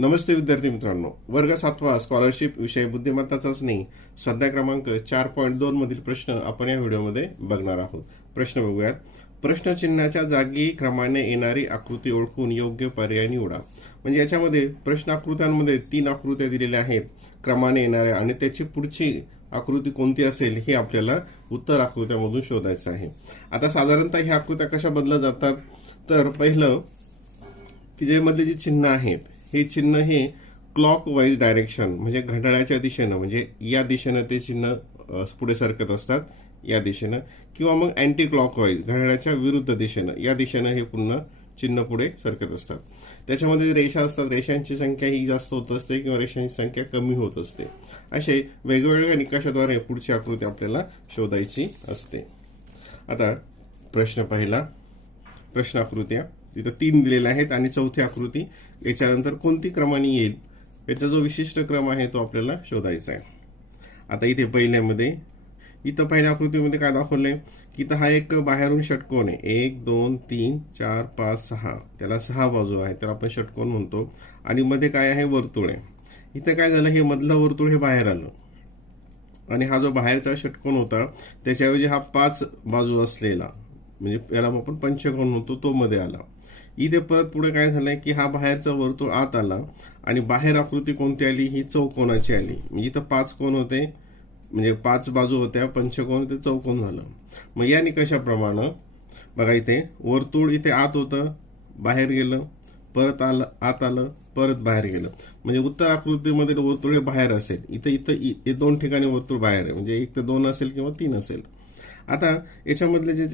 नमस्ते विद्यार्थी मित्रांनो, वर्ग 7वा स्कॉलरशिप विषय बुद्धिमत्ता चाचणी स्वाध्याय क्रमांक 4.2 मधील प्रश्न आपण या व्हिडिओमध्ये बघणार आहोत. प्रश्न बघूयात. प्रश्नचिन्हाच्या जागी क्रमाने येणारी आकृती ओळखून योग्य पर्याय निवडा. म्हणजे याच्यामध्ये प्रश्न आकृत्यांमध्ये 3 आकृत्या दिलेल्या आहेत क्रमाने येणाऱ्या, आणि त्याची पुढची आकृती कोणती असेल हे आपल्याला उत्तर आकृत्यामधून शोधायचं आहे. आता साधारणतः ह्या आकृत्या कशा बदलल्या जातात, तर पहिलं की जे मधले जे चिन्ह आहेत, हे चिन्ह हे क्लॉक वाईज डायरेक्शन म्हणजे घड्याळाच्या दिशेनं, म्हणजे या दिशेनं ते चिन्ह पुढे सरकत असतात या दिशेनं, किंवा मग अँटी क्लॉक वाईज घड्याळाच्या विरुद्ध दिशेनं या दिशेनं हे पुन्हा चिन्ह पुढे सरकत असतात. त्याच्यामध्ये रेषा असतात, रेषांची संख्या ही जास्त होत असते किंवा रेषांची संख्या कमी होत असते. असे वेगवेगळ्या निकषाद्वारे पुढची आकृती आपल्याला शोधायची असते. आता प्रश्न पहिला, प्रश्न आकृत्या तिथं 3 दिलेल्या आहेत आणि चौथी आकृती याच्यानंतर कोणती क्रमाने येईल याचा जो विशिष्ट क्रम आहे तो आपल्याला शोधायचा आहे. आता इथे पहिल्या आकृतीमध्ये काय दाखवलंय की इथं हा एक बाहेरून षटकोन आहे. 1 2 3 4 5 6, त्याला 6 बाजू आहे, त्याला आपण षटकोन म्हणतो. आणि मध्ये काय आहे, वर्तुळ आहे. इथं काय झालं, हे मधलं वर्तुळ हे बाहेर आलं आणि हा जो बाहेरचा षटकोन होता त्याच्याऐवजी हा 5 बाजू असलेला, म्हणजे याला आपण पंचकोन म्हणतो, तो मध्ये आला. इथे परत पुढे काय झालंय की हा बाहेरचा वर्तुळ आत आला आणि बाहेर आकृती कोणती आली, ही चौकोनाची आली. म्हणजे इथं 5 कोन होते, म्हणजे 5 बाजू होत्या, पंचकोन ते चौकोन झालं. मग या निकषाप्रमाणे बघा, इथे वर्तुळ इथे आत होतं, बाहेर गेलं, परत आलं, आत आलं, परत बाहेर गेलं. म्हणजे उत्तर आकृतीमध्ये वर्तुळ हे बाहेर असेल. इथं 2 ठिकाणी वर्तुळ बाहेर आहे, म्हणजे 1 ते 2 असेल किंवा 3 असेल. आता याच्यामधले जे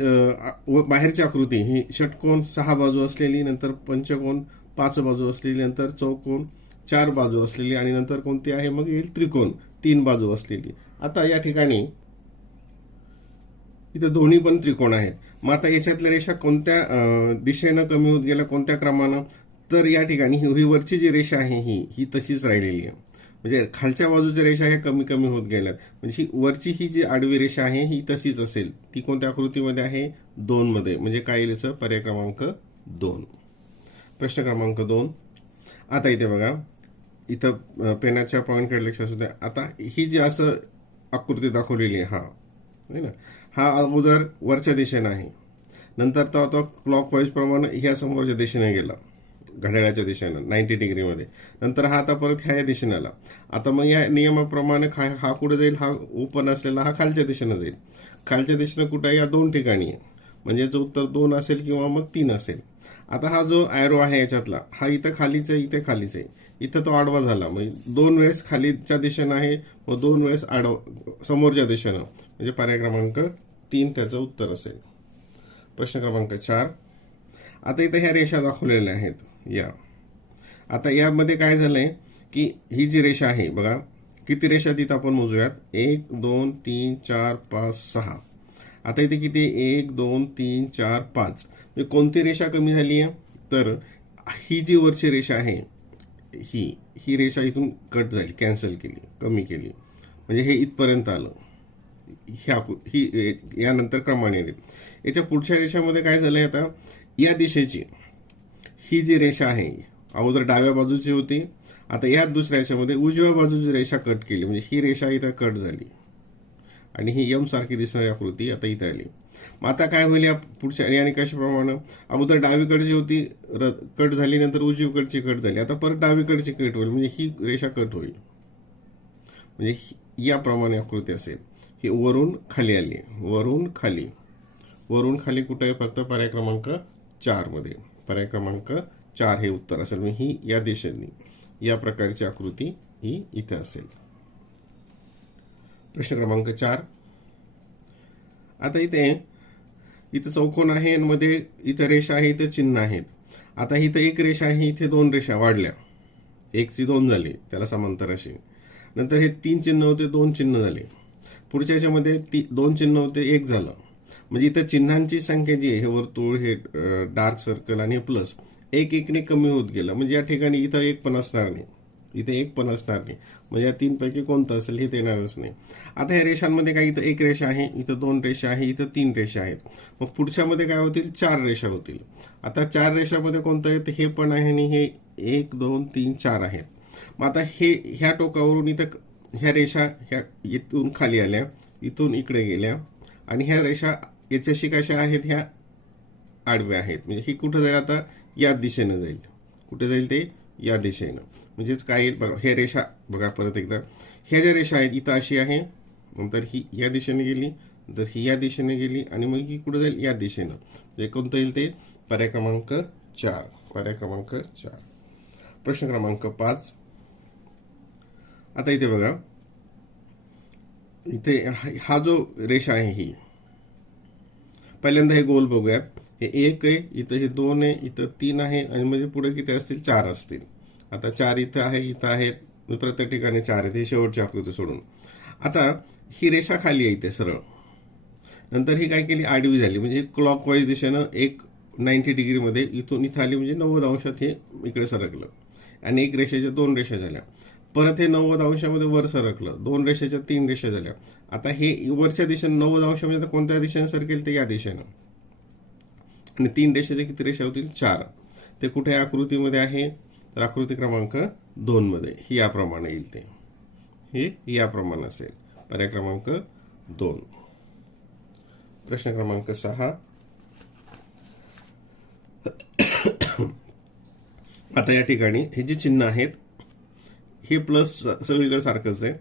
बाहेरची आकृती ही षटकोन 6 बाजू असलेली, नंतर पंचकोन 5 बाजू असलेली, नंतर चौकोन 4 बाजू असलेली, आणि नंतर कोणती आहे मग येईल त्रिकोण 3 बाजू असलेली. आता या ठिकाणी इथं दोन्ही पण त्रिकोण आहेत. मग आता याच्यातल्या रेषा कोणत्या दिशेनं कमी होत गेल्या, कोणत्या क्रमानं, तर या ठिकाणी ही वरची जी रेषा आहे ही तशीच राहिलेली आहे. म्हणजे खालच्या बाजूच्या रेषा ह्या कमी कमी होत गेल्यात. म्हणजे वरची ही जी आडवी रेषा आहे ही तशीच असेल. ती कोणत्या आकृतीमध्ये आहे, 2 मध्ये. म्हणजे काय येईल याचं पर्याय क्रमांक 2. प्रश्न क्रमांक 2. आता इथे बघा, इथं पेनाच्या पॉइंटकडे लक्ष असू द्या. आता ही जी असं आकृती दाखवलेली आहे, हा ना, हा अगोदर वरच्या दिशेने आहे, नंतर तो क्लॉक वाईज प्रमाणे ह्या समोरच्या दिशेने गेला, घड्याळाच्या दिशेनं 90 डिग्रीमध्ये. नंतर हा आता परत ह्या दिशेने आला. आता मग या नियमाप्रमाणे हा कुठे जाईल, हा ओपन असलेला हा खालच्या दिशेनं जाईल. खालच्या दिशेनं कुठे, या 2 ठिकाणी आहे. म्हणजे याचं उत्तर 2 असेल किंवा मग 3 असेल. आता हा जो ॲरो आहे याच्यातला, हा इथं खालीच आहे, इथे खालीच आहे. इथं तो आडवा झाला, म्हणजे 2 वेळेस खालीच्या दिशेनं आहे व 2 वेळेस समोरच्या दिशेनं, म्हणजे पर्याय क्रमांक 3 त्याचं उत्तर असेल. प्रश्न क्रमांक 4. आता इथं ह्या रेषा दाखवलेल्या आहेत. आता यामध्ये काय झालंय की ही जी रेषा आहे बघा, किती रेषा तिथं आपण मोजूयात, 1 2 3 4 5 6. आता इथे किती, 1 2 3 4 5. म्हणजे कोणती रेषा कमी झाली आहे, तर ही जी वरची रेषा आहे ही रेषा इथून कट झाली, कॅन्सल केली, कमी केली. म्हणजे हे इथपर्यंत आलं. ही यानंतर क्रमाने येईल. याच्या पुढच्या रेषामध्ये काय झालंय, आता या दिशेची ही जी रेषा आहे अगोदर डाव्या बाजूची होती, आता या दुसऱ्या रेषेमध्ये उजव्या बाजूची रेषा कट केली, म्हणजे ही रेषा इथं कट झाली आणि ही यम सारखी दिसणारी आकृती आता इथं आली. मग आता काय होईल, या पुढच्या या निकषाप्रमाणे अगोदर डावीकडची होती कट झाली, नंतर उजवीकडची कट झाली, आता परत डावीकडची कट होईल, म्हणजे ही रेषा कट होईल. म्हणजे याप्रमाणे आकृती असेल. ही वरून खाली आली, वरून खाली कुठे आहे, फक्त पर्याय क्रमांक 4 मध्ये. पर्याय क्रमांक 4 हे उत्तर असेल. म्हणजे ही या दिशेने या प्रकारची आकृती ही इथे असेल. प्रश्न क्रमांक 4. आता इथं चौकोन आहे, मध्ये इथं रेषा आहे, इथं चिन्ह आहेत. आता इथं एक रेषा आहे, इथे 2 रेषा वाढल्या, 1 ची 2 झाली, त्याला समांतर अशी. नंतर हे 3 चिन्ह होते, 2 चिन्ह झाले. पुढच्या याच्यामध्ये 2 चिन्ह होते, 1 झालं. म्हणजे इथं चिन्हांची संख्या जी आहे, हे वर्तुळ, हे डार्क सर्कल आणि हे प्लस, 1 ने कमी होत गेलं. म्हणजे या ठिकाणी इथं 1 पण असणार नाही, इथे 1 पण असणार नाही. म्हणजे या 3 पैकी कोणतं असेल हे देणारच नाही. आता या रेषांमध्ये काय, इथं 1 रेषा आहे, इथं 2 रेषा आहे, इथं 3 रेषा आहेत. मग पुढच्यामध्ये काय होतील, 4 रेषा होतील. आता 4 रेषामध्ये कोणतं आहे, हे पण आहे आणि हे 1 2 3 4 आहेत. मग आता हे ह्या टोकावरून इथं ह्या रेषा ह्या इथून खाली आल्या, इथून इकडे गेल्या आणि ह्या रेषा याच्याशी कशा आहेत, ह्या आडव्या आहेत. म्हणजे ही कुठं जाईल आता, या दिशेनं जाईल. कुठे जाईल ते, या दिशेनं. म्हणजेच काय येईल बघा, हे रेषा बघा परत एकदा, ह्या ज्या रेषा आहेत इथं अशी आहे, नंतर ही या दिशेने गेली, नंतर ही या दिशेने गेली आणि मग ही कुठे जाईल, या दिशेनं. म्हणजे कोणतं येईल ते, पर्याय क्रमांक 4. पर्याय क्रमांक 4. प्रश्न क्रमांक 5. आता इथे बघा, इथे हा जो रेषा आहे ही, पहिल्यांदा हे गोल बघूयात. हे 1 आहे, इथं हे 2 आहे, इथं 3 आहे आणि म्हणजे पुढे किती असतील, 4 असतील. आता 4 इथं आहे, इथं आहेत, प्रत्येक ठिकाणी 4 आहेत, हे शेवटची आकृती सोडून. आता ही रेषा खाली आहे इथे सरळ, नंतर ही काय केली, आडवी झाली. म्हणजे क्लॉकवाईज दिशेनं एक 90 डिग्रीमध्ये इथून इथं आली, म्हणजे 90 अंशात हे इकडे सरकलं आणि एक रेषेच्या 2 रेषा झाल्या. परत हे 90 अंशामध्ये वर सरकलं, 2 रेषेच्या 3 रेषा झाल्या. आता हे वरच्या दिशेनं 90 अंशामध्ये कोणत्या दिशेने सरकेल, ते या दिशेनं. आणि 3 रेषेच्या किती रेषा होतील, 4. ते कुठे आकृतीमध्ये आहे, तर आकृती क्रमांक 2 मध्ये. ही याप्रमाणे येईल, ते हे याप्रमाणे असेल. पर्याय क्रमांक 2. प्रश्न क्रमांक 6. आता या ठिकाणी हे जे चिन्ह आहेत हे प्लस सगळीकडे सारखंच आहे.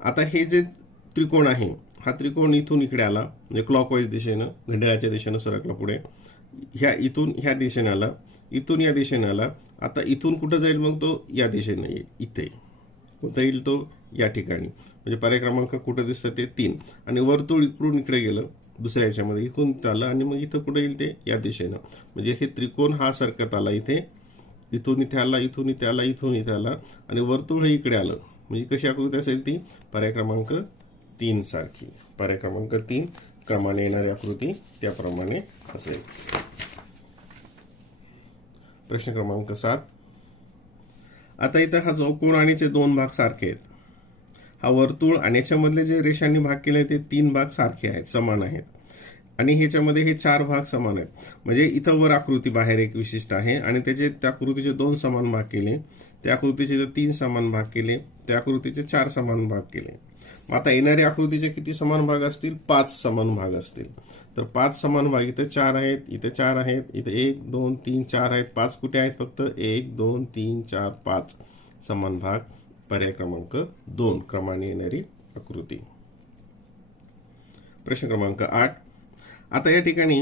आता हे जे त्रिकोण आहे, हा त्रिकोण इथून इकडे आला, म्हणजे क्लॉकवाईज दिशेनं घड्याळाच्या दिशेनं सरकला पुढे, ह्या इथून ह्या दिशेने आला, इथून या दिशेने आला. आता इथून कुठं जाईल, मग तो या दिशेने येईल, इथे कुठं येईल, तो या ठिकाणी. म्हणजे पर्याय क्रमांक कुठं दिसतं, ते 3. आणि वर्तुळ इकडून इकडे गेलं दुसऱ्या याच्यामध्ये, इथून आलं आणि मग इथं कुठे येईल, ते या दिशेनं. म्हणजे हे त्रिकोण हा सरकत आला इथे, इथून इथे आला, इथून इथे आला, इथून इथे आला आणि वर्तुळ हे इकडे आलं. म्हणजे कशी आकृती असेल ती, पर्याय क्रमांक 3 सारखी. पर्याय क्रमांक 3 क्रमाने येणारी आकृती त्याप्रमाणे असेल. प्रश्न क्रमांक 7. आता इथं हा चौकोन आणि चे 2 भाग सारखे आहेत. हा वर्तुळ आणि याच्यामधले जे रेषांनी भाग केले ते 3 भाग सारखे आहेत, समान आहेत. आणि ह्याच्यामध्ये हे 4 भाग समान आहेत. म्हणजे इथं वर आकृती बाहेर एक विशिष्ट आहे आणि त्या आकृतीचे 2 समान भाग केले, त्या आकृतीचे 3 समान भाग केले, त्या आकृतीचे 4 समान भाग केले. मग आता येणाऱ्या आकृतीचे किती समान भाग असतील, 5 समान भाग असतील. तर 5 समान भाग, इथे 4 आहेत, इथे 4 आहेत, इथे 1 2 3 4 आहेत. 5 कुठे आहेत, फक्त 1 2 3 4 5 समान भाग. पर्याय क्रमांक 2 क्रमाने येणारी आकृती. प्रश्न क्रमांक 8. आता या ठिकाणी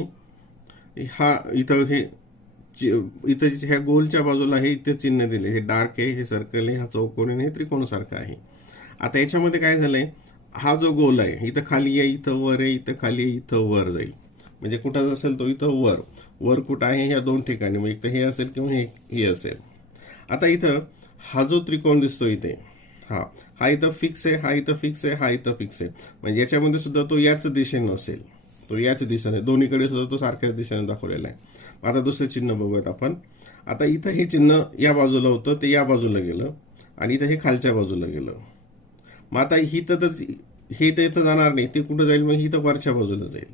हा इथं हे इथं ह्या गोलच्या बाजूला हे इथे चिन्ह दिले, हे डार्क आहे, हे सर्कल आहे, हा चौकोन आहे, हे त्रिकोण सारखं आहे. आता याच्यामध्ये काय झालंय, हा जो गोल आहे इथं खाली आहे, इथं वर आहे, इथं खाली आहे, इथं वर जाईल. म्हणजे कुठं असेल तो, इथं वर. वर कुठं आहे, ह्या 2 ठिकाणी. मग इथं हे असेल किंवा हे असेल. आता इथं हा जो त्रिकोण दिसतो इथे, हा इथं फिक्स आहे, हा इथं फिक्स आहे, हा इथं फिक्स आहे. म्हणजे याच्यामध्ये सुद्धा तो याच दिशेने असेल, तो याच दिशेने, दोन्हीकडे सुद्धा तो सारख्याच दिशेने दाखवलेला आहे. आता दुसरं चिन्ह बघूयात आपण. आता इथं हे चिन्ह या बाजूला होतं, ते या बाजूला गेलं आणि इथं हे खालच्या बाजूला गेलं. मग आता ही तर हे तर इथं जाणार नाही, ते कुठं जाईल, मग ही तर वरच्या बाजूला जाईल.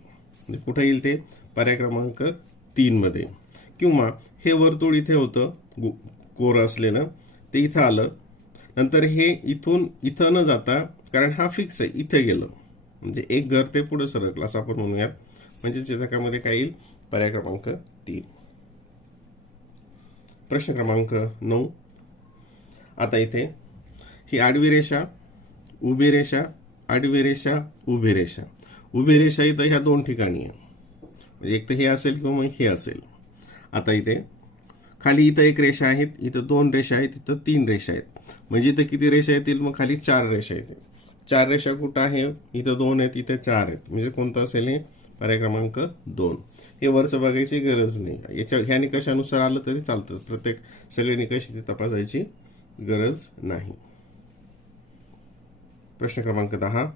म्हणजे कुठं येईल ते, पर्याय क्रमांक 3 मध्ये. किंवा हे वर्तुळ इथे होतं कोर असलेलं, ते इथं आलं, नंतर हे इथून इथं न जाता, कारण हा फिक्स आहे, इथे गेलं, म्हणजे एक घर ते पुढे सरकलं असं आपण म्हणूयात. म्हणजे चित्रकामध्ये काय येईल, पर्याय क्रमांक 3. प्रश्न क्रमांक 9. आता इथे ही आडवी रेषा, उभी रेषा, आडवी रेषा, उभी रेषा. उभी रेषा इथं ह्या 2 ठिकाणी आहे, म्हणजे एक तर हे असेल किंवा मग हे असेल. आता इथे खाली इथं एक रेषा आहेत, इथं 2 रेषा आहेत, इथं 3 रेषा आहेत. म्हणजे इथं किती रेषा येतील, मग खाली 4 रेषा येतील. 4 रेषा कुठं आहे, इथं 2 आहेत, इथे 4 आहेत. म्हणजे कोणतं असेल हे, पर्याय क्रमांक 2. हे वरचं बघायची गरज नाही, ह्या निकषानुसार आलं तरी चालतं. प्रत्येक सगळे निकष इथे तपासायची गरज नाही. प्रश्न क्रमांक 10.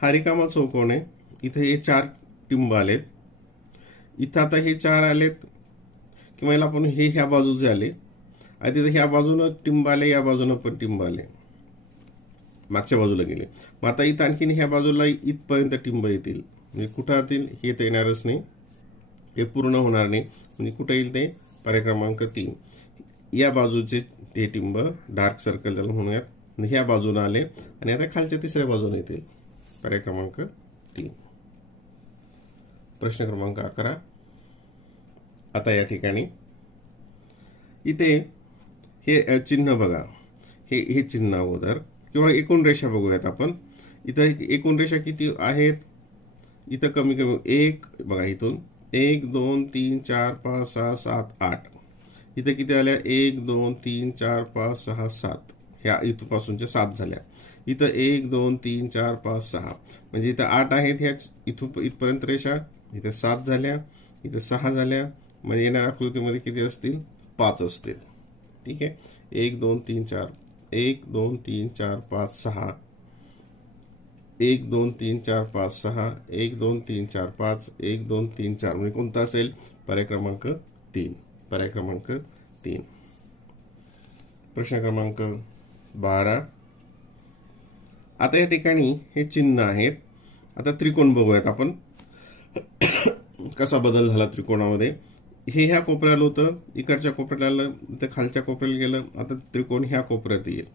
हा रिकामा चौकोन आहे, इथे हे 4 टिंब आलेत. इथं आता हे 4 आलेत, किंवा याला आपण हे ह्या बाजूचे आले, आणि तिथे ह्या बाजूनं टिंब आले, या बाजूनं पण टिंब आले, मागच्या बाजूला गेले. मग आता इथं आणखीन ह्या बाजूला इथपर्यंत टिंब येतील. म्हणजे कुठं येतील, हे तर येणारच नाही, हे पूर्ण होणार नाही. म्हणजे कुठं येईल ते, पर्याय क्रमांक 3. या बाजूचे हे टिंब डार्क सर्कल त्याला म्हणूयात, ह्या बाजूने आले आणि आता खालच्या तिसऱ्या बाजूने येतील. पर्याय क्रमांक 3. प्रश्न क्रमांक 11. आता या ठिकाणी इथे हे चिन्ह बघा, हे चिन्ह अगोदर किंवा एकूण रेषा बघूयात आपण. इथं एकूण रेषा किती आहेत? इथं कमी कमी 1 बघा, इथून 1 2 3 4 5 6 7 8. इथं किती आल्या? 1 2 3 4 5 6 7. ह्या इथपासूनच्या 7 झाल्या. इथं 1 2 3 4 5 6, म्हणजे इथं 8 आहेत. ह्या इथून इथपर्यंत रेषा. इथं 7 झाल्या, इथं 6 झाल्या, म्हणजे येणाऱ्या आकृतीमध्ये किती असतील? 5 असतील. ठीक आहे. 1 2 3 4, 1 2 3 4 5 6, 1 2 3 4 5 6, 1 2 3 4 5, 1 2 3 4, म्हणजे कोणता असेल? पर्याय क्रमांक 3. पर्याय क्रमांक 3. प्रश्न क्रमांक 12. आता या ठिकाणी हे चिन्ह आहेत. आता त्रिकोण बघूयात आपण कसा बदल झाला त्रिकोणामध्ये. हे ह्या कोपऱ्याला होतं, इकडच्या कोपऱ्याला आलं, इथं खालच्या कोपऱ्याला गेलं. आता त्रिकोण ह्या कोपऱ्यात येईल.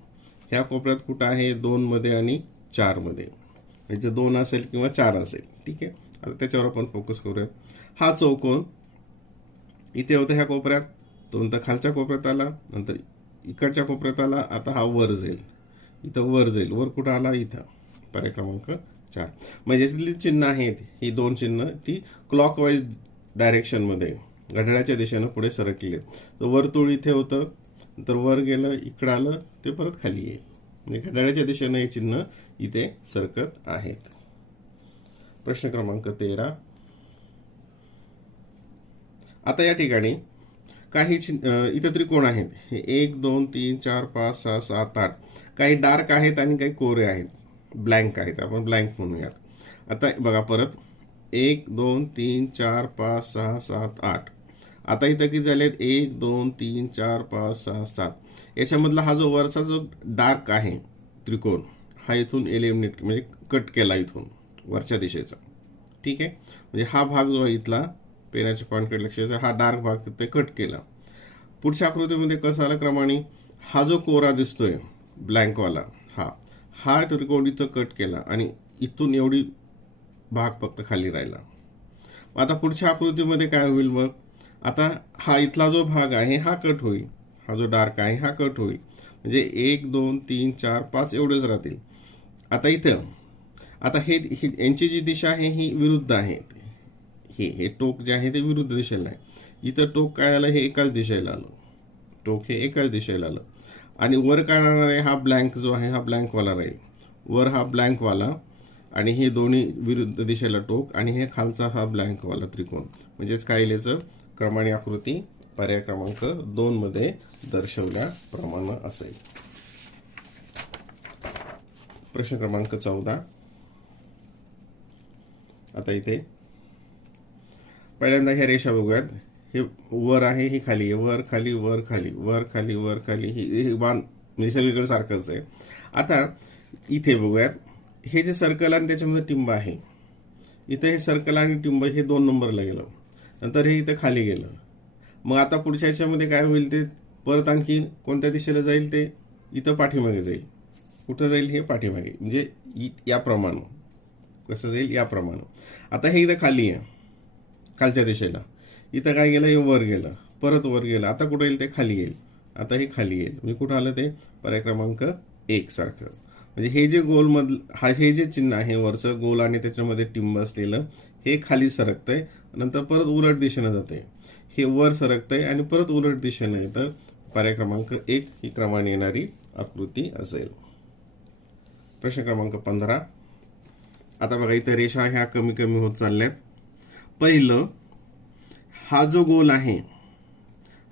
ह्या कोपऱ्यात कुठं आहे? 2 मध्ये आणि 4 मध्ये. म्हणजे 2 असेल किंवा 4 असेल. ठीक आहे. आता त्याच्यावर आपण फोकस करूयात. हा चौकोन इथे होता ह्या कोपऱ्यात, तो नंतर खालच्या कोपऱ्यात आला, नंतर इकडच्या कोपऱ्यात आला. आता हा वर जाईल, इथं वर जाईल. वर कुठं आला? इथं. पर्याय क्रमांक 4. म्हणजे याच्यातली चिन्ह आहेत ही 2 चिन्ह ती क्लॉकवाईज डायरेक्शन मध्ये घड्याळाच्या दिशेनं पुढे सरकले. तर वर्तुळ इथे होतं, तर वर गेलं, इकडं आलं, ते परत खाली येईल. म्हणजे घड्याळाच्या दिशेनं हे चिन्ह इथे सरकत आहेत. प्रश्न क्रमांक 13. आता या ठिकाणी काही इथं त्रिकोण आहेत. हे 1 2 3 4 5 6 7 8. काही डार्क आहेत आणि काही कोरे आहेत, ब्लँक आहेत. आपण ब्लँक म्हणूयात. आता बघा परत 1 2 3 4 5 6 7 8. आता इथं किती झालेत? 1 2 3 4 5 6 7. याच्यामधला हा जो वरचा जो डार्क आहे त्रिकोण, हा इथून एलिमिनेट म्हणजे कट केला इथून वरच्या दिशेचा. ठीक आहे. म्हणजे हा भाग जो आहे इथला पेनाच्या पॉईंटकडे लक्ष द्यायचं, हा डार्क भाग ते कट केला. पुढच्या आकृतीमध्ये कसं आलं क्रमाने? हा जो कोरा दिसतोय ब्लँकवाला, हा त्रिकोण इथं कट केला आणि इथून एवढी भाग फक्त खाली राहिला. आता पुढच्या आकृतीमध्ये काय होईल मग? आता हा इथला जो भाग आहे हा कट होईल, हा जो डार्क आहे हा कट होईल. म्हणजे 1 2 3 4 5 एवढेच राहतील. आता इथं आता हे यांची जी दिशा आहे ही विरुद्ध आहे. हे टोक जे आहे ते विरुद्ध दिशेला आहे. इथं टोक काय आलं? हे एकाच दिशेला आलं. टोक हे एकाच दिशेला आलं. आणि वर काय राहणार आहे? हा ब्लँक जो आहे हा ब्लँकवाला राहील. वर हा ब्लँकवाला आणि हे दोन्ही विरुद्ध दिशेला टोक आणि हे खालचा हा ब्लँकवाला त्रिकोण. म्हणजेच काय याचं क्रमाने आकृती पर्याय क्रमांक 2 मध्ये दर्शवल्याप्रमाणे असेल. प्रश्न क्रमांक 14. आता इथे पहिल्यांदा ह्या रेषा बघूयात. हे वर आहे, ही खाली आहे, वर खाली वर खाली वर खाली वर खाली, ही बाण म्हणजे सगळीकडे सारखंच आहे. आता इथे बघूयात, हे जे सर्कल आणि त्याच्यामध्ये टिंब आहे, इथे हे सर्कल आणि टिंब हे 2 नंबरला गेलं, नंतर हे इथं खाली गेलं. मग आता पुढच्या याच्यामध्ये काय होईल? ते परत आणखी कोणत्या दिशेला जाईल? ते इथं पाठीमागे जाईल. कुठं जाईल? हे पाठीमागे, म्हणजे याप्रमाणे. कसं जाईल? याप्रमाणे. आता हे इथं खाली आहे खालच्या दिशेला, इथं काय गेलं? हे वर गेलं, परत वर गेलं. आता कुठं येईल? ते खाली येईल. आता हे खाली येईल. म्हणजे कुठं आलं? ते पर्याय क्रमांक 1 सारखं. म्हणजे हे जे गोल मधलं हे जे चिन्ह आहे वरचं गोल आणि त्याच्यामध्ये टिंब असलेलं, हे खाली सरकतंय, नंतर परत उलट दिशेनं जाते. हे वर सरकतंय आणि परत उलट दिशेनं येतं. पर्याय क्रमांक 1 ही क्रमाने येणारी आकृती असेल. प्रश्न क्रमांक 15. आता बघा इथं रेषा ह्या कमी कमी होत चालल्यात. पहिलं हा जो गोल आहे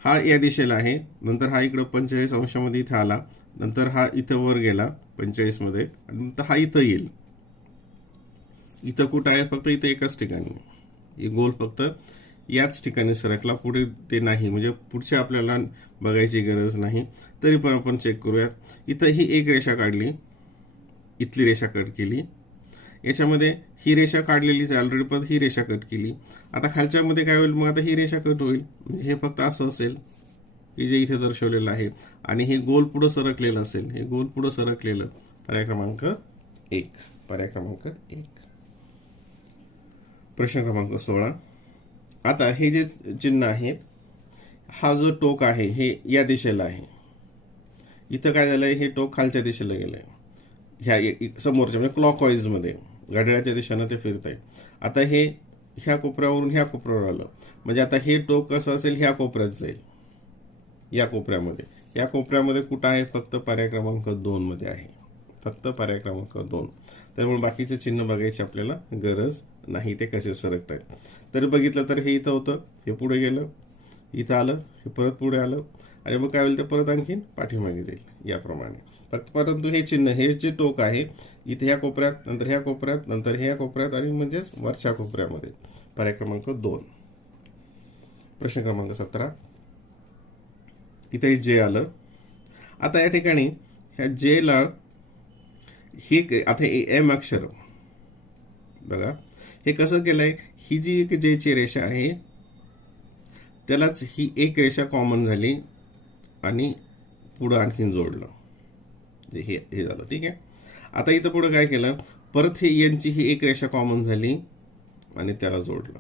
हा या दिशेला आहे, नंतर हा इकडं 45 अंशामध्ये इथं आला, नंतर हा इथं वर गेला 45 मध्ये, आणि नंतर हा इथं येईल. इथं कुठं आहे? फक्त इथं एकाच ठिकाणी. हे गोल फक्त याच ठिकाणी सरकला, पुढे ते नाही. म्हणजे पुढच्या आपल्याला बघायची गरज नाही. तरी पण आपण चेक करूयात. इथं ही एक रेषा काढली, इथली रेषा कट केली, याच्यामध्ये ही रेषा काढलेलीच आहे ऑलरेडी, पण ही रेषा कट केली. आता खालच्यामध्ये काय होईल? मग आता ही रेषा कट होईल, म्हणजे हे फक्त असं असेल. की जे इथे दर्शवलेलं आहे आणि हे गोल पुढं सरकलेलं असेल, हे गोल पुढं सरकलेलं, पर्याय क्रमांक 1. पर्याय क्रमांक 1. प्रश्न क्रमांक 16. आता हे जे चिन्ह आहे, हा जो टोक आहे हे या दिशेला आहे. इथं काय झालंय, हे टोक खालच्या दिशेला गेलंय, ह्या समोरच्या म्हणजे क्लॉकवाईज मध्ये घड्याळाच्या दिशेनं ते फिरत आहे. आता हे ह्या कोपऱ्यावरून ह्या कोपऱ्यावर आलं, म्हणजे आता हे टोक कसं असेल, ह्या कोपऱ्यात जाईल, या कोपऱ्यामध्ये. या कोपऱ्यामध्ये कुठं आहे, फक्त पर्याय क्रमांक 2 मध्ये आहे, फक्त पर्याय क्रमांक 2. त्यामुळे बाकीचे चिन्ह बघायची आपल्याला गरज नाही, ते कसे सरकत आहेत. तरी बघितलं तर हे इथं होतं, हे पुढे गेलं, इथं आलं, हे परत पुढे आलं, आणि मग काय होईल, ते परत आणखीन पाठीमागे जाईल याप्रमाणे. फक्त परंतु हे चिन्ह, हे जे टोक आहे, इथे ह्या कोपऱ्यात, नंतर ह्या कोपऱ्यात, नंतर ह्या कोपऱ्यात, आणि म्हणजेच वरच्या कोपऱ्यामध्ये. पर्याय क्रमांक 2. प्रश्न क्रमांक 17. इथे जे आलं. आता या ठिकाणी ह्या जे ला हे आता एम अक्षर बघा, हे कसं केलंय, ही जी एक जेची रेषा आहे त्यालाच ही एक रेषा कॉमन झाली आणि पुढं आणखीन जोडलं, हे झालं. ठीक आहे. आता इथं पुढे काय केलं, परत हे एनची ही एक रेषा कॉमन झाली आणि त्याला जोडलं.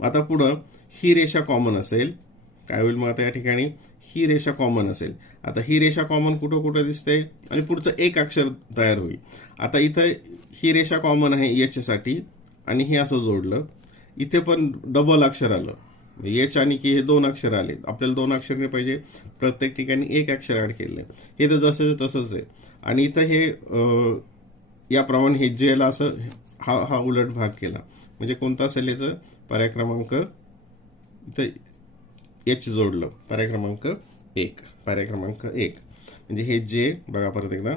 आता पुढं ही रेषा कॉमन असेल, काय होईल मग आता या ठिकाणी, ही रेषा कॉमन असेल. आता ही रेषा कॉमन कुठं कुठं दिसते, आणि पुढचं एक अक्षर तयार होईल. आता इथं ही रेषा कॉमन आहे एच साठी, आणि हे असं जोडलं. इथे पण डबल अक्षर आलं, एच आणि की हे 2 अक्षर आले. आपल्याला 2 अक्षर नाही पाहिजे, प्रत्येक ठिकाणी एक अक्षर ऍड केलंय. हे तर जसं तसंच आहे. आणि इथं हे याप्रमाणे हे जेला असं हा उलट भाग केला, म्हणजे कोणता असेल याचं, पर्याय क्रमांक इथं एच जोडलं, पर्याय क्रमांक 1. पर्याय क्रमांक 1 म्हणजे हे जे बघा, परत एकदा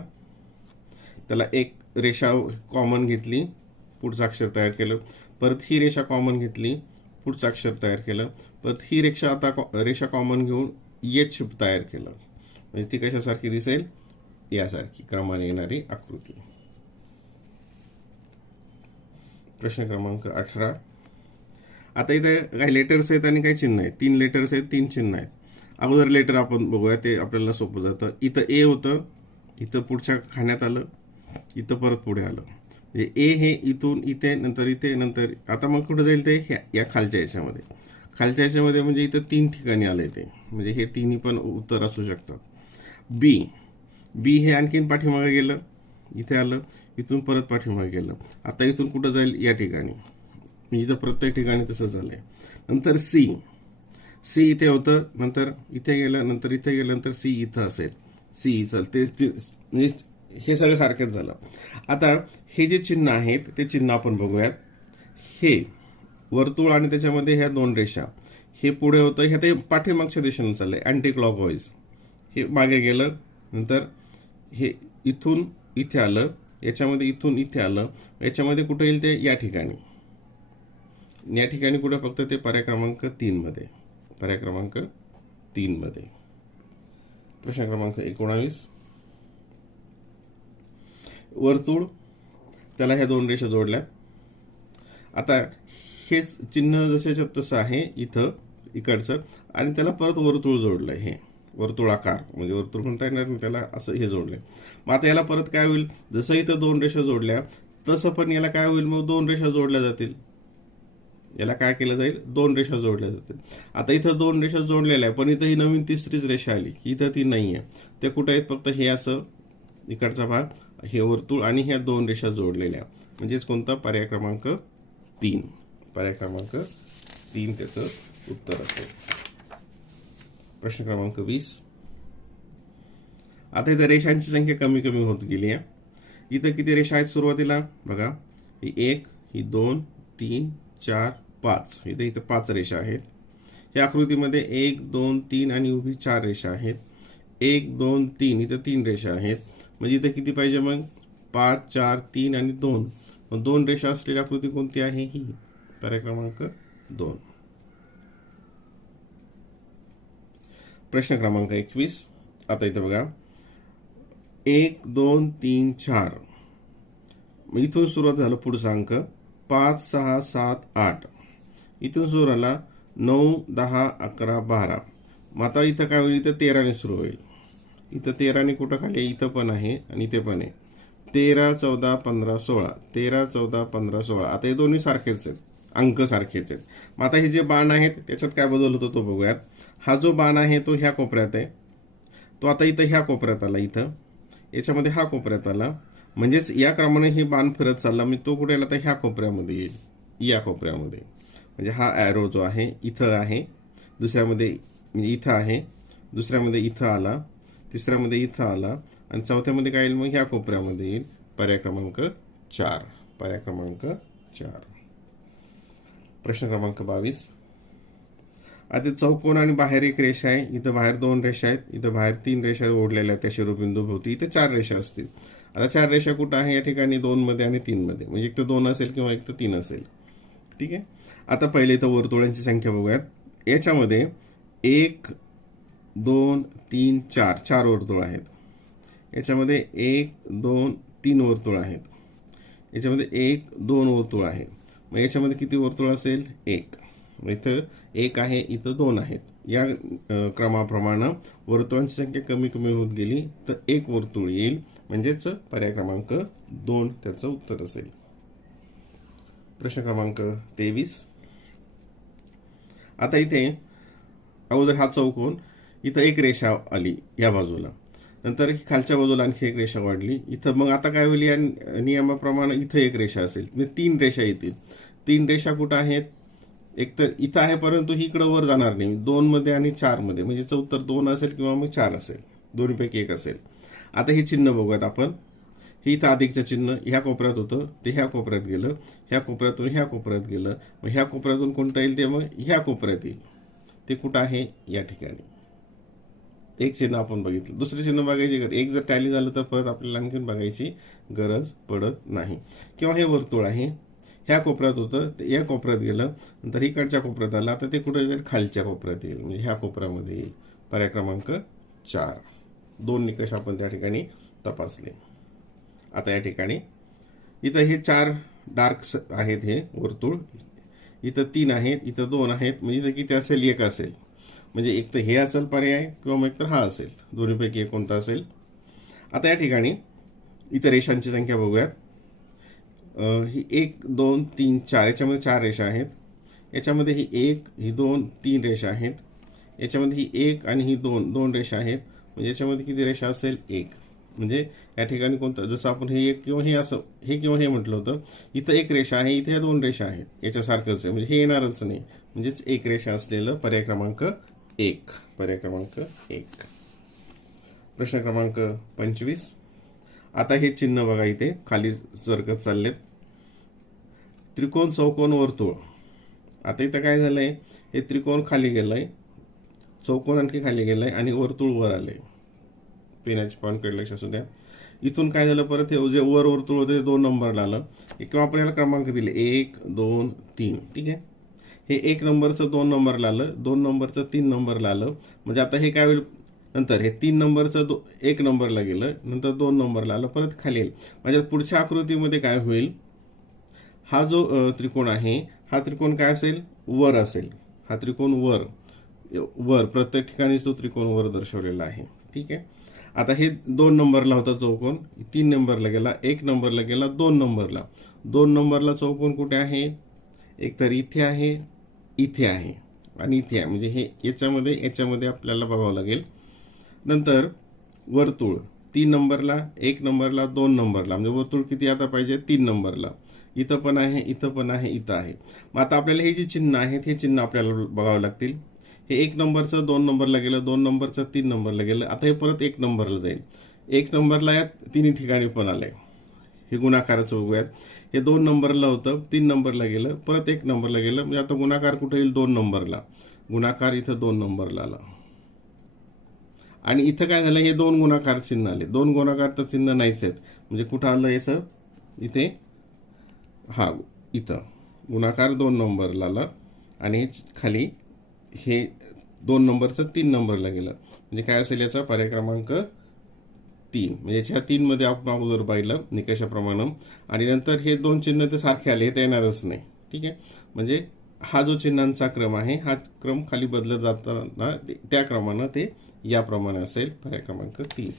त्याला एक रेषा कॉमन घेतली, पुढचं अक्षर तयार केलं, परत ही रेषा कॉमन घेतली, पुढचं अक्षर तयार केलं, परत ही रेषा कॉमन घेऊन एच तयार केलं, म्हणजे ती कशासारखी दिसेल, यासारखी क्रमाने येणारी आकृती. प्रश्न क्रमांक 18. आता इथे काही लेटर्स आहेत आणि काही चिन्ह आहेत. 3 लेटर्स आहेत, 3 चिन्ह आहेत. अगोदर लेटर आपण बघूया, ते आपल्याला सोपं जातं. इथं ए होतं, इथं पुढच्या खाण्यात आलं, इथं परत पुढे आलं, म्हणजे ए हे इथून इथे, नंतर इथे, नंतर आता मग कुठे जाईल ते या खालच्या याच्यामध्ये. खालच्या याच्यामध्ये म्हणजे इथं 3 ठिकाणी आलंय ते, म्हणजे हे 3ही पण उत्तर असू शकतात. बी हे आणखीन पाठीमागे गेलं, इथे आलं, इथून परत पाठीमागे गेलं. आता इथून कुठं जाईल, या ठिकाणी, इथं प्रत्येक ठिकाणी तसं झालंय. नंतर सी इथे होतं, नंतर इथे गेलं, नंतर इथे गेलं, नंतर सी इथं असेल, सी चालते, हे सगळं सारखंच झालं. आता हे जे चिन्ह आहेत ते चिन्ह आपण बघूयात. हे वर्तुळ आणि त्याच्यामध्ये ह्या 2 रेषा, हे पुढे होतं, हे ते पाठीमागच्या दिशेने चाललंय, अँटी क्लॉकवाईज. हे मागे गेलं, नंतर हे इथून इथे आलं, याच्यामध्ये इथून इथे आलं, याच्यामध्ये कुठे येईल ते या ठिकाणी, या ठिकाणी कुठे, फक्त ते पर्याय क्रमांक 3 मध्ये. पर्याय क्रमांक 3 मध्ये. प्रश्न क्रमांक 19. वर्तुळ, त्याला ह्या 2 रेषा जोडल्या. आता हे चिन्ह जसे तसं आहे इथं इकडचं, आणि त्याला परत वर्तुळ जोडलंय, हे वर्तुळाकार, म्हणजे वर्तुळ म्हणता येणार नाही त्याला, असं हे जोडलंय. मग आता याला परत काय होईल, जसं इथं 2 रेषा जोडल्या तसं पण याला काय होईल, मग 2 रेषा जोडल्या जातील. याला काय केलं जाईल, 2 रेषा जोडल्या जातील. आता इथं 2 रेषा जोडलेल्या आहे, पण इथं ही नवीन 3रीच रेषा आली, इथं ती नाहीये. ते कुठे आहेत, फक्त हे असं इकडचा भाग, हे वर्तुळ आणि ह्या 2 रेषा जोडलेल्या, म्हणजेच कोणता, पर्याय क्रमांक 3. पर्याय क्रमांक 3 त्याचं उत्तर असेल. प्रश्न क्रमांक 20. आता इथं रेषांची संख्या कमी कमी होत गेली आहे. इथं किती रेषा आहेत सुरुवातीला बघा, ही 1, ही 2, 3, 4, 5. इथं 5 रेषा आहेत. या आकृतीमध्ये 1, 2, 3 आणि उभी 4 रेषा आहेत. 1, 2, 3 इथं 3 रेषा आहेत. म्हणजे इथं किती पाहिजे मग, 5, 4, 3 आणि 2. मग 2 रेषा असलेली आकृती कोणती आहे, ही. पर्याय क्रमांक 2. प्रश्न क्रमांक 21. आता इथं बघा, 1, 2, 3, 4. मग इथून सुरुवात झालं, पुढचा अंक 5, 6, 7, 8. इथून सुरू झाला 9, 10, 11, 12. मग आता इथं काय होईल, इथं 13 ने सुरू होईल. इथं 13 ने कुठं खाली आहे, इथं पण आहे आणि इथे पण आहे. 13, 14, 15, 16. 13, 14, 15, 16. आता हे दोन्ही सारखेच आहेत, अंक सारखेच आहेत. मग आता हे जे बाण आहेत त्याच्यात काय बदल होतो तो बघूयात. हा जो बाण आहे तो ह्या कोपऱ्यात आहे, तो आता इथं ह्या कोपऱ्यात आला, इथं याच्यामध्ये हा कोपऱ्यात आला. म्हणजेच या क्रमाने हे बाण फिरत चालला, मी तो कुठे आला तर ह्या कोपऱ्यामध्ये येईल, या कोपऱ्यामध्ये. म्हणजे हा ॲरो जो आहे इथं आहे, दुसऱ्यामध्ये म्हणजे इथं आहे, दुसऱ्यामध्ये इथं आला, तिसऱ्यामध्ये इथं आला आणि चौथ्यामध्ये काय येईल, मग ह्या कोपऱ्यामध्ये येईल. पर्याय क्रमांक 4. पर्याय क्रमांक 4. प्रश्न क्रमांक 22. आता चौकोन आणि बाहेर एक रेषा आहे, इथं बाहेर 2 रेषा आहेत, इथं बाहेर 3 रेषा ओढलेल्या आहेत त्या शिरोबिंदू भोवती. इथे 4 रेषा असतील. आता 4 रेषा कुठं आहे, या ठिकाणी 2 मध्ये आणि 3 मध्ये. म्हणजे एक तर 2 असेल किंवा एक तर 3 असेल. ठीक आहे. आता पहिले इथं वर्तुळांची संख्या बघूयात. याच्यामध्ये 1, 2, 3, 4 4 वर्तुळ आहेत. याच्यामध्ये 1, 2, 3 वर्तुळ आहेत. याच्यामध्ये 1, 2 वर्तुळ आहेत. मग याच्यामध्ये किती वर्तुळ असेल, 1. इथं 1 आहे, इथं 2 आहेत. या क्रमाप्रमाणे वर्तुळांची संख्या कमी कमी होत गेली तर 1 वर्तुळ येईल. म्हणजेच पर्याय क्रमांक 2 त्याचं उत्तर असेल. प्रश्न क्रमांक 23. आता इथे अगोदर हा चौकोन, इथं एक रेषा आली या बाजूला, नंतर खालच्या बाजूला आणखी एक रेषा वाढली. इथं मग आता काय होईल, या नियमाप्रमाणे इथं एक रेषा असेल, म्हणजे 3 रेषा येतील. 3 रेषा कुठं आहेत, एक तर इथं आहे परंतु ही इकडं वर जाणार नाही, 2 मध्ये आणि 4 मध्ये. म्हणजे उत्तर 2 असेल किंवा मग 4 असेल, दोन्हीपैकी एक असेल. आता हे चिन्ह बघूयात आपण. हे इथं अधिकचं चिन्ह ह्या कोपऱ्यात होतं, ते ह्या कोपऱ्यात गेलं, ह्या कोपऱ्यातून ह्या कोपऱ्यात गेलं. मग ह्या कोपऱ्यातून कोणतं येईल, ते मग ह्या कोपऱ्यात येईल. ते कुठं आहे, या ठिकाणी. एक चिन्ह आपण बघितलं, दुसरे चिन्ह बघायची गरज, एक जर टॅली झालं तर परत आपल्याला आणखीन बघायची गरज पडत नाही. किंवा हे वर्तुळ आहे, ह्या कोपऱ्यात होतं, ते या कोपऱ्यात गेलं, नंतर इकडच्या कोपऱ्यात आलं, आता ते कुठे जाईल, खालच्या कोपऱ्यात येईल, म्हणजे ह्या कोपऱ्यामध्ये येईल. पर्याय क्रमांक 4. 2 निकष आपण त्या ठिकाणी तपासले. आता या ठिकाणी इथं हे 4 डार्क आहेत, हे वर्तुळ. इथं 3 आहेत, इथं 2 आहेत, म्हणजे इथं किती असेल, 1 असेल. म्हणजे एक तर हे असेल पर्याय किंवा मग एक तर हा असेल, दोन्हीपैकी एक कोणता असेल. आता या ठिकाणी इतर रेषांची संख्या बघूयात. ही 1, 2, 3, 4 याच्यामध्ये 4 रेषा आहेत. याच्यामध्ये ही 1, ही 2, 3 रेषा आहेत. याच्यामध्ये ही 1 आणि ही 2 रेषा आहेत. म्हणजे याच्यामध्ये किती रेषा असेल, 1. म्हणजे या ठिकाणी कोणतं, जसं आपण हे 1 किंवा हे असं, हे किंवा हे म्हटलं होतं, इथं 1 रेषा आहे, इथे 2 रेषा आहेत, याच्यासारखंच आहे. म्हणजे हे येणारच नाही, म्हणजेच 1 रेषा असलेलं पर्याय क्रमांक 1. पर्याय क्रमांक 1. प्रश्न क्रमांक 25. आता हे चिन्ह बघा, इथे खाली सरकत चाललेत. त्रिकोण, चौकोन, वर्तुळ. आता इथं काय झालंय, हे त्रिकोण खाली गेलंय, चौकोन आणखी खाली गेलाय आणि वर्तुळ वर आलंय. पेनाची पॉईंटकडे लक्ष असू द्या. इथून काय झालं, परत हे जे वर वर्तुळ होतं ते 2 नंबरला आलं. किंवा आपण याला क्रमांक दिले 1, 2, 3. ठीक आहे. हे 1 नंबरचं 2 नंबरला आलं, 2 नंबरचं 3 नंबरला आलं. म्हणजे आता हे काय होईल, नंतर हे 3 नंबरचं 1 नंबरला गेलं, नंतर 2 नंबरला आलं, परत खाली येईल. म्हणजे पुढच्या आकृतीमध्ये काय होईल, हा जो त्रिकोण आहे, हा त्रिकोण काय असेल, वर असेल. हा त्रिकोण वर प्रत्येक ठिकाणी तो त्रिकोण वर दर्शवलेला आहे. ठीक आहे. आता हे 2 नंबरला होता चौकोन, 3 नंबरला गेला, 1 नंबरला गेला, 2 नंबरला. 2 नंबरला चौकोन कुठे आहे, एक तर इथे आहे, इथे आहे आणि इथे आहे. म्हणजे हे याच्यामध्ये आपल्याला बघावं लागेल. नंतर वर्तुळ 3 नंबरला, 1 नंबरला, 2 नंबरला. म्हणजे वर्तुळ किती आता पाहिजे, 3 नंबरला. इथं पण आहे, इथं पण आहे, इथं आहे. मग आता आपल्याला हे जे चिन्ह आहेत, हे चिन्ह आपल्याला बघावं लागतील. हे 1 नंबरचं 2 नंबरला गेलं, 2 नंबरचं 3 नंबरला गेलं. आता हे परत 1 नंबरला जाईल. 1 नंबरला या तिन्ही ठिकाणी पण आलंय. हे गुणाकाराचं बघूयात. हे 2 नंबरला होतं, 3 नंबरला गेलं, परत 1 नंबरला गेलं. म्हणजे आता गुणाकार कुठे येईल, 2 नंबरला. गुणाकार इथं 2 नंबरला आला. आणि इथं काय झालं, हे 2 गुणाकार चिन्ह आले. 2 गुणाकार तर चिन्ह नाहीच आहेत. म्हणजे कुठं आलं याचं, इथे, हा इथं गुणाकार 2 नंबरला आला आणि खाली हे 2 नंबरचं 3 नंबरला गेलं. म्हणजे काय असेल याचा पर्याय क्रमांक 3. म्हणजे याच्या 3 मध्ये आपण अगोदर पाहिलं निकषाप्रमाणे. आणि नंतर हे 2 चिन्ह ते सारखे आले, हे येणारच नाही. ठीक आहे. म्हणजे हा जो चिन्हांचा क्रम आहे हा क्रम खाली बदलत जाताना त्या क्रमानं ते याप्रमाणे असेल. पर्याय क्रमांक 3.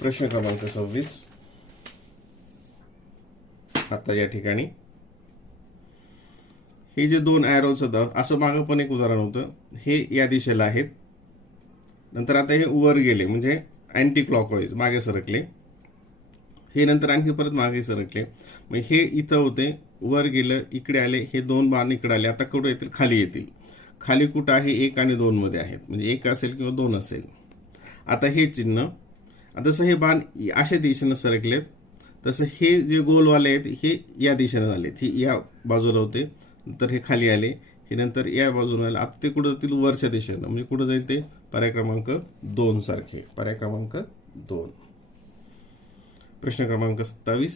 प्रश्न क्रमांक 26. आता या ठिकाणी हे जे 2 ॲरोज होतं, असं मागं पण एक उदाहरण होतं. हे या दिशेला आहेत, नंतर आता हे वर गेले म्हणजे अँटी क्लॉकवाईज मागे सरकले. हे नंतर आणखी परत मागे सरकले. मग हे इथं होते, वर गेलं, इकडे आले, हे 2 बाण इकडे आले. आता कुठे येतील? खाली येतील. खाली कुठं आहे? 1 आणि 2 मध्ये आहेत, म्हणजे 1 असेल किंवा 2 असेल. आता हे चिन्ह, आता जसं हे बाण अशा दिशेनं सरकलेत तसं हे जे गोलवाले आहेत हे या दिशेनं झालेत. हे या बाजूला होते, नंतर हे खाली आले, हे नंतर या बाजूला आले. आता ते कुठं जातील? वरच्या दिशेनं. म्हणजे कुठं जाईल ते? पर्याय क्रमांक 2 सारखे. पर्याय क्रमांक 2. प्रश्न क्रमांक 27.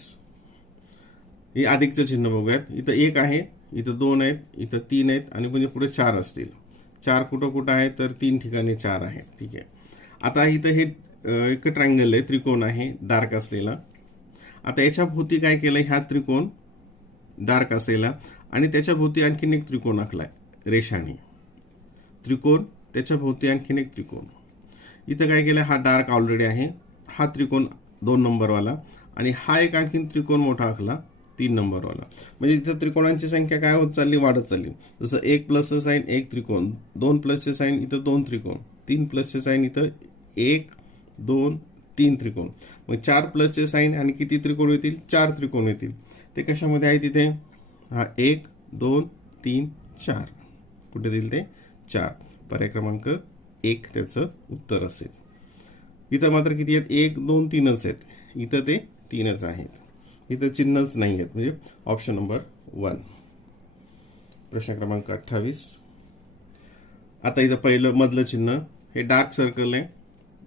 हे अधिकचं चिन्ह बघूयात. इथं 1 आहे, इथं 2 आहेत, इथं 3 आहेत आणि म्हणजे पुढे 4 असतील. 4 कुठं कुठं आहे? तर 3 ठिकाणी 4 आहेत. ठीक आहे. आता इथं हे एक ट्रायंगल आहे, त्रिकोण आहे डार्क असलेला. आता याच्या भोवती काय केलंय? हा त्रिकोण डार्क असलेला आणि त्याच्या भोवती आणखीन एक त्रिकोण आखलाय रेषाने. त्रिकोण, त्याच्या भोवती आणखीन एक त्रिकोण. इथं काय केलं? हा डार्क ऑलरेडी आहे, हा त्रिकोण 2 नंबरवाला आणि हा एक आणखीन त्रिकोण मोठा आखला 3 नंबरवाला. म्हणजे इथं त्रिकोणांची संख्या काय होत चालली? वाढत चालली. जसं 1 प्लसचं साईन 1 त्रिकोण, 2 प्लसचे साईन इथं 2 त्रिकोण, 3 प्लसचे साईन इथं 1 2 3 त्रिकोण. मग 4 प्लसचे साईन आणि किती त्रिकोण येतील? 4 त्रिकोण येतील. ते कशामध्ये आहे? तिथे हा 1 2 3 4. कुठे दिल ते? 4. पर्याय क्रमांक 1 त्याचं उत्तर असेल. इथं मात्र किती आहेत? 1 2 3च आहेत. इथं ते 3च आहेत. इथं चिन्हच नाही आहेत, म्हणजे ऑप्शन नंबर 1. प्रश्न क्रमांक 28. आता इथं पहिलं मधलं चिन्ह हे डार्क सर्कल आहे.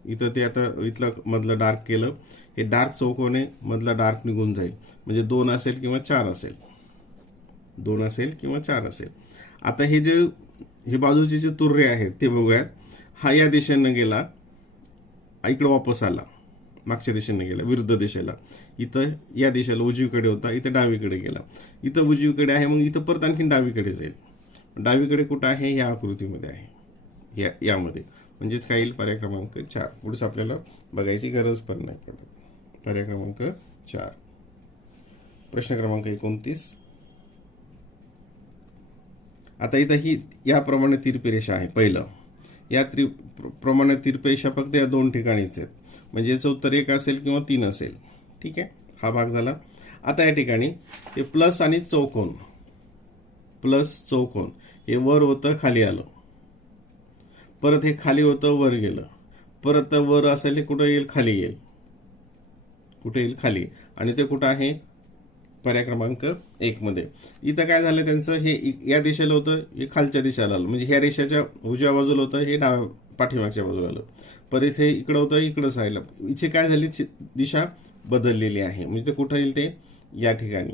इथं ते आता इथलं मधलं डार्क केलं. हे डार्क चौकोन मधला डार्क निघून जाईल, म्हणजे 2 असेल किंवा 4 असेल. 2 असेल किंवा 4 असेल. आता हे बाजूचे जे तुर्रे आहेत ते बघूयात. हा या दिशेनं गेला, इकडे वापस आला, मागच्या दिशेने गेला, विरुद्ध दिशेला. इथं या दिशेला उजवीकडे होता, इथं डावीकडे गेला. इथं उजवीकडे आहे, मग इथं परत आणखीन डावीकडे जाईल. डावीकडे कुठं आहे? या आकृतीमध्ये आहे, यामध्ये. म्हणजेच काय येईल? पर्याय क्रमांक 4. पुढचं आपल्याला बघायची गरज पण नाही पडत. पर्याय क्रमांक 4. प्रश्न क्रमांक 29. आता इथं ही याप्रमाणे तिरपी रेषा आहे. पहिलं या प्रमाणे तिरपी रेषा फक्त या 2 ठिकाणीच आहेत, म्हणजे याचं उत्तर 1 असेल किंवा 3 असेल. ठीक आहे, हा भाग झाला. आता या ठिकाणी हे प्लस आणि चौकोन, प्लस चौकोन हे वर होतं, खाली आलं, परत हे खाली होतं, वर गेलं, परत वर असेल हे कुठं येईल? खाली येईल. कुठे येईल? खाली. आणि ते कुठं आहे? पर्याय क्रमांक 1 मध्ये. इथं काय झालं त्यांचं? हे या दिशेला होतं, हे खालच्या दिशेला आलं, म्हणजे ह्या रेषेच्या उजव्या बाजूला होतं, हे पाठीमागच्या बाजूला आलं. परत हे इकडं होतं, इकडंच राहिलं. इथे काय झाली? दिशा बदललेली आहे, म्हणजे ते कुठं येईल? ते या ठिकाणी.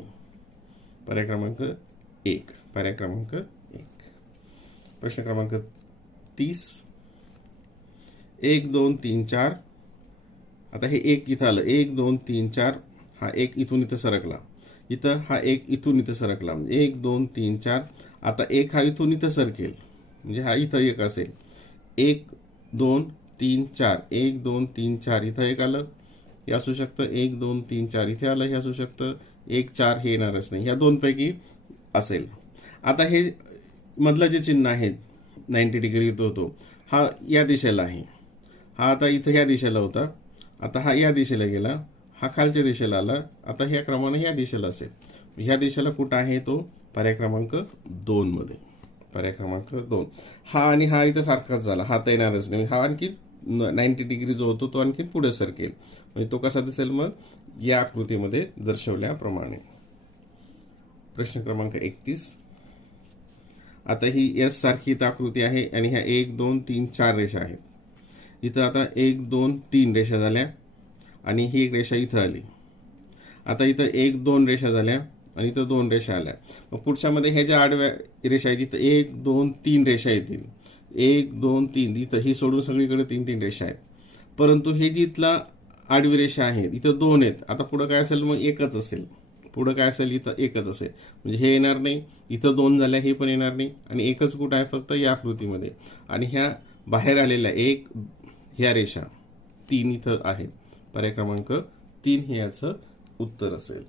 पर्याय क्रमांक 1. पर्याय क्रमांक 1. प्रश्न क्रमांक 30. 1 2 3 4. आता हे 1 इथं आलं, 1 2 3 4. हा 1 इथून इथं सरकला, इथं हा 1 इथून इथं सरकला, 1 2 3 4. आता 1 हा इथून इथं सरकेल, म्हणजे हा इथं 1 असेल. 1 2 3 4. 1 2 3 4. इथं 1 आलं, हे असू शकतं. 1 2 3 4 इथे आलं, हे असू शकतं. 1 4 हे येणारच नाही, ह्या 2 पैकी असेल. आता हे मधलं जे चिन्ह आहे 90 डिग्री होतो, हा या दिशेला आहे. हा आता इथं ह्या दिशेला होता, आता हा या दिशेला गेला, हा खालच्या दिशेला आला. आता ह्या क्रमाने ह्या दिशेला असेल. ह्या दिशेला कुठं आहे? तो पर्याय क्रमांक 2 मध्ये. पर्याय क्रमांक 2. हा आणि हा इथं सारखाच झाला, हा तर येणारच नाही. हा आणखी 90 डिग्री जो होतो तो आणखी पुढे सरकेल, म्हणजे तो कसा दिसेल? मग या आकृतीमध्ये दर्शवल्याप्रमाणे. प्रश्न क्रमांक 31. आता ही एस सारखी इथं आकृती आहे आणि ह्या 1 2 3 4 रेषा आहेत. इथं आता 1 2 3 रेषा झाल्या आणि ही एक रेषा इथं आली. आता इथं 1 2 रेषा झाल्या आणि इथं 2 रेषा आल्या. मग पुढच्या मध्ये ह्या ज्या आडव्या रेषा आहेत इथं 1 2 3 रेषा येतील. 1 2 3. इथं ही सोडून सगळीकडे 3 3 रेषा आहेत. परंतु हे जी इथला आडवी रेषा आहे इथं 2 आहेत. आता पुढं काय असेल? मग 1च असेल. पुढं काय असेल, इथं एकच असेल, म्हणजे हे येणार नाही, इथं 2 झाल्या हे पण येणार नाही, आणि एकच कुठं आहे फक्त या आकृतीमध्ये. आणि ह्या बाहेर आलेल्या 1 ह्या रेषा 3 इथं आहेत. पर्याय क्रमांक 3 हे याचं उत्तर असेल.